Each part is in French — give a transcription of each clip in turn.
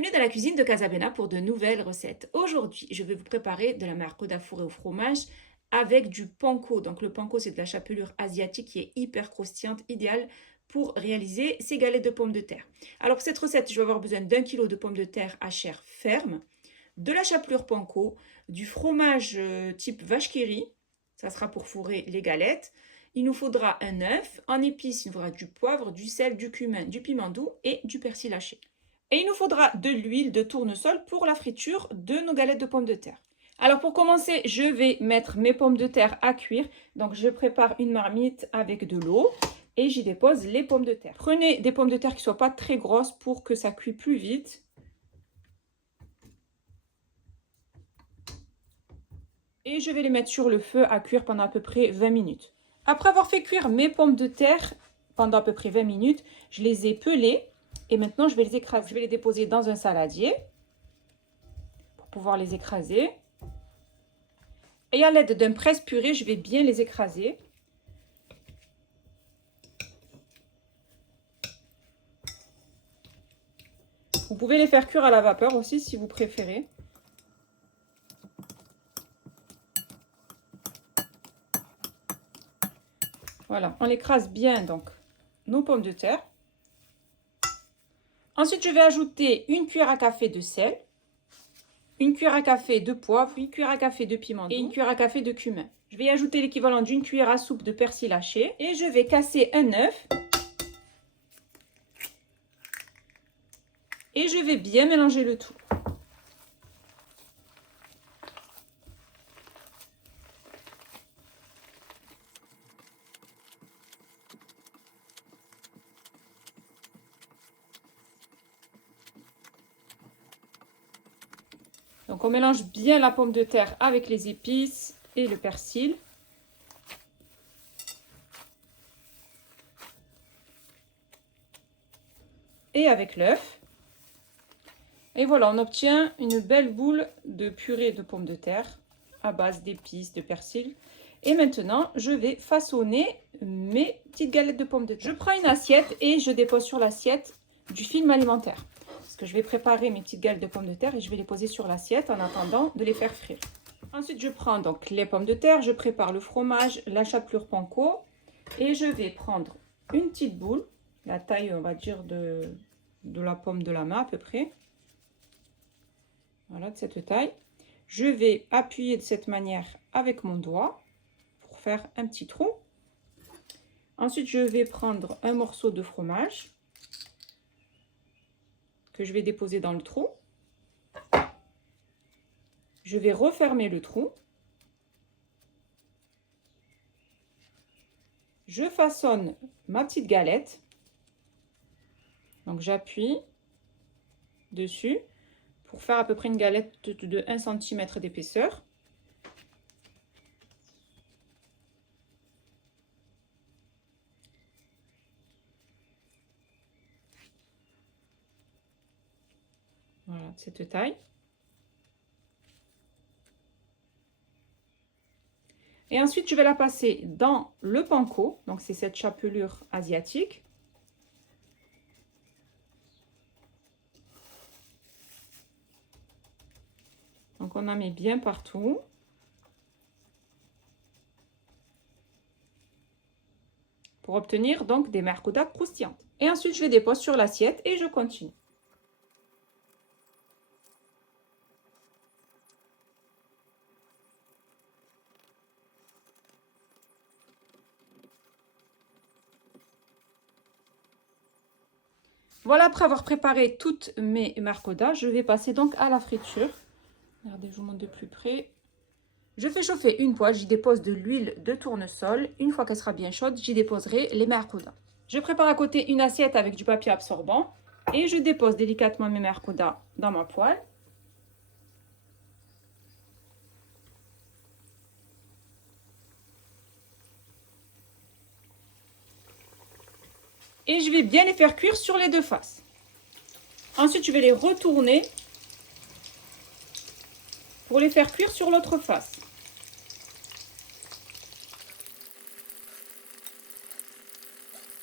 Bienvenue dans la cuisine de Casabena pour de nouvelles recettes. Aujourd'hui, je vais vous préparer de la marcoda fourrée au fromage avec du panko. Donc le panko, c'est de la chapelure asiatique qui est hyper croustillante, idéale pour réaliser ces galettes de pommes de terre. Alors pour cette recette, je vais avoir besoin d'1 kg de pommes de terre à chair ferme, de la chapelure panko, du fromage type vache qui rit, ça sera pour fourrer les galettes. Il nous faudra un œuf, en épices, il nous faudra du poivre, du sel, du cumin, du piment doux et du persil haché. Et il nous faudra de l'huile de tournesol pour la friture de nos galettes de pommes de terre. Alors pour commencer, je vais mettre mes pommes de terre à cuire. Donc je prépare une marmite avec de l'eau et j'y dépose les pommes de terre. Prenez des pommes de terre qui ne soient pas très grosses pour que ça cuise plus vite. Et je vais les mettre sur le feu à cuire pendant à peu près 20 minutes. Après avoir fait cuire mes pommes de terre pendant à peu près 20 minutes, je les ai pelées. Et maintenant, je vais les écraser. Je vais les déposer dans un saladier pour pouvoir les écraser. Et à l'aide d'un presse-purée, je vais bien les écraser. Vous pouvez les faire cuire à la vapeur aussi si vous préférez. Voilà, on écrase bien donc nos pommes de terre. Ensuite, je vais ajouter une cuillère à café de sel, une cuillère à café de poivre, une cuillère à café de piment doux et une cuillère à café de cumin. Je vais y ajouter l'équivalent d'une cuillère à soupe de persil haché et je vais casser un œuf. Et je vais bien mélanger le tout. Donc on mélange bien la pomme de terre avec les épices et le persil. Et avec l'œuf. Et voilà, on obtient une belle boule de purée de pommes de terre à base d'épices, de persil. Et maintenant, je vais façonner mes petites galettes de pommes de terre. Je prends une assiette et je dépose sur l'assiette du film alimentaire. Parce que je vais préparer mes petites galettes de pommes de terre et je vais les poser sur l'assiette en attendant de les faire frire. Ensuite, je prends donc les pommes de terre, je prépare le fromage, la chapelure panko et je vais prendre une petite boule, la taille, on va dire, de la pomme de la main à peu près. Voilà, de cette taille. Je vais appuyer de cette manière avec mon doigt pour faire un petit trou. Ensuite, je vais prendre un morceau de fromage que je vais déposer dans le trou. Je vais refermer le trou. Je façonne ma petite galette. Donc, j'appuie dessus pour faire à peu près une galette de 1 cm d'épaisseur. Voilà, de cette taille. Et ensuite, je vais la passer dans le panko. Donc, c'est cette chapelure asiatique. Donc, on en met bien partout. Pour obtenir donc des marcoudas croustillantes. Et ensuite, je les dépose sur l'assiette et je continue. Voilà, après avoir préparé toutes mes marcoudas, je vais passer donc à la friture. Regardez, je vous montre de plus près. Je fais chauffer une poêle, j'y dépose de l'huile de tournesol. Une fois qu'elle sera bien chaude, j'y déposerai les marcoudas. Je prépare à côté une assiette avec du papier absorbant et je dépose délicatement mes marcoudas dans ma poêle. Et je vais bien les faire cuire sur les deux faces. Ensuite, je vais les retourner pour les faire cuire sur l'autre face.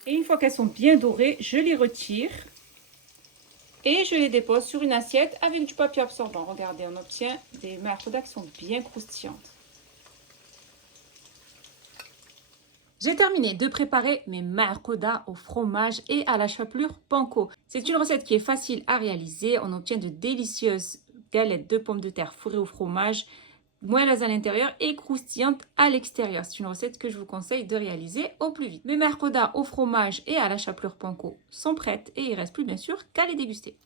Et une fois qu'elles sont bien dorées, je les retire Et je les dépose sur une assiette avec du papier absorbant. Regardez, on obtient des maracuyas qui sont bien croustillantes. J'ai terminé de préparer mes maracuyas au fromage et à la chapelure panko. C'est une recette qui est facile à réaliser. On obtient de délicieuses galettes de pommes de terre fourrées au fromage, moelleuses à l'intérieur et croustillantes à l'extérieur. C'est une recette que je vous conseille de réaliser au plus vite. Mes maracuyas au fromage et à la chapelure panko sont prêtes et il ne reste plus bien sûr qu'à les déguster.